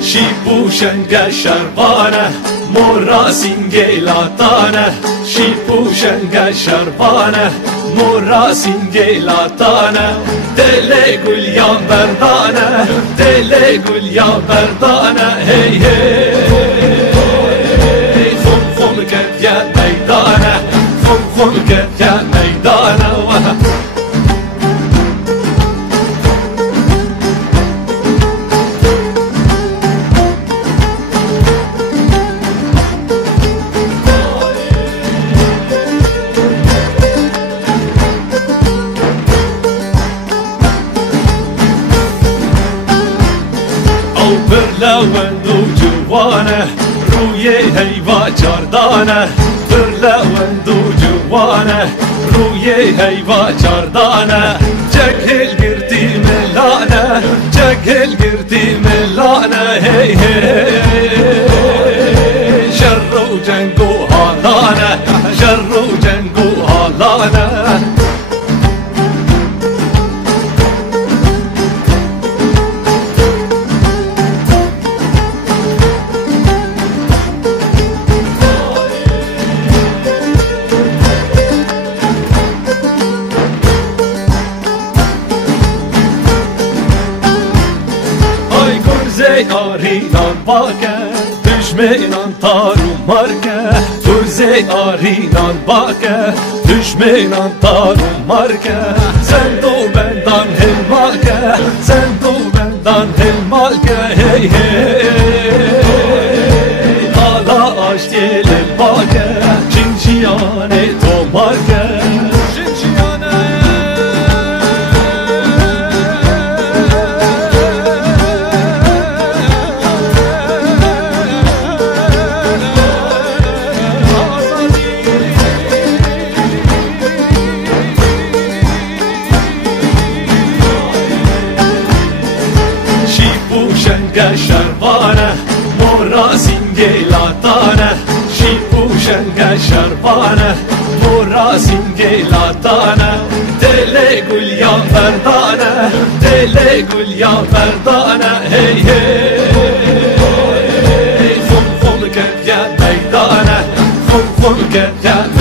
Shipushenga sharbana mora singelatana Shipushenga sharbana mora singelatana Dele gulyan berdana Dele gulyan berdana Hey hey Khum khum ket ya meydana Khum khum ket ya meydana برلوند و جوانه روی هیوا چاردانه برلوند و جوانه روی هیوا چاردانه جگل گردی ملانه جگل گردی ملانه هی هی شر و جنگ و حالانه شر و جنگ و حالانه آرینان باکه düşmenan tarım marke Kuzey arinan bakke düşmenan tarım marke Sen do bendan hel malke Sen do bendan hel malke Hey hey Ala aş diyelim bakke Şinşiyane to marke Shipushenga sharbana mora singelatana Shipushenga sharbana mora singelatana Dele gulyan berdana Dele gulyan berdana Hey hey Khum khum ket ya meydana Khum khum ket ya